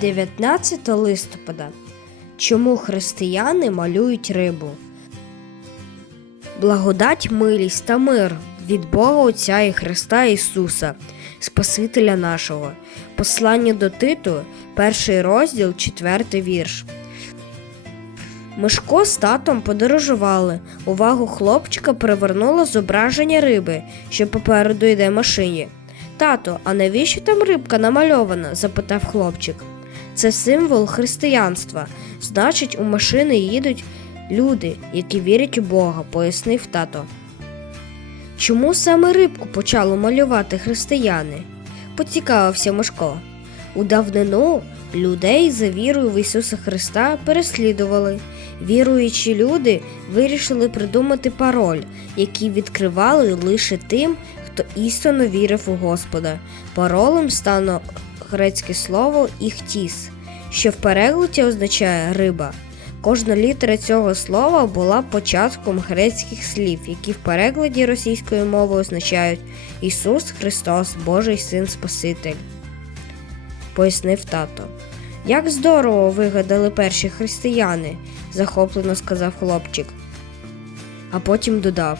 19 листопада. Чому християни малюють рибу? Благодать, милість та мир від Бога Отця і Христа Ісуса, Спасителя нашого. Послання до Титу, перший розділ, четвертий вірш. Мишко з татом подорожували. Увагу хлопчика привернуло зображення риби, що попереду йде машині. Тато, а навіщо там рибка намальована? запитав хлопчик. Це символ християнства. Значить, у машини їдуть люди, які вірять у Бога, пояснив тато. Чому саме рибку почали малювати християни? поцікавився Мишко. У давнину людей за вірою в Ісуса Христа переслідували. Віруючі люди вирішили придумати пароль, який відкривали лише тим, хто істинно вірив у Господа. Паролем стало грецьке слово іхтіс, що в перекладі означає риба. Кожна літера цього слова була початком грецьких слів, які в перекладі російської мови означають Ісус Христос, Божий Син Спаситель. Пояснив тато. Як здорово вигадали перші християни, захоплено сказав хлопчик. А потім додав: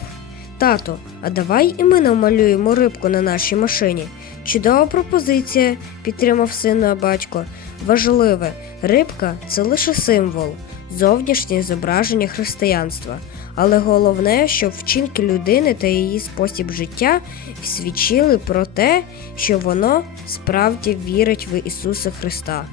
Тато, а давай і ми намалюємо рибку на нашій машині. Чудова пропозиція, підтримав сина батько. Важливе, рибка це лише символ, зовнішнє зображення християнства. Але головне, щоб вчинки людини та її спосіб життя свідчили про те, що воно справді вірить в Ісуса Христа.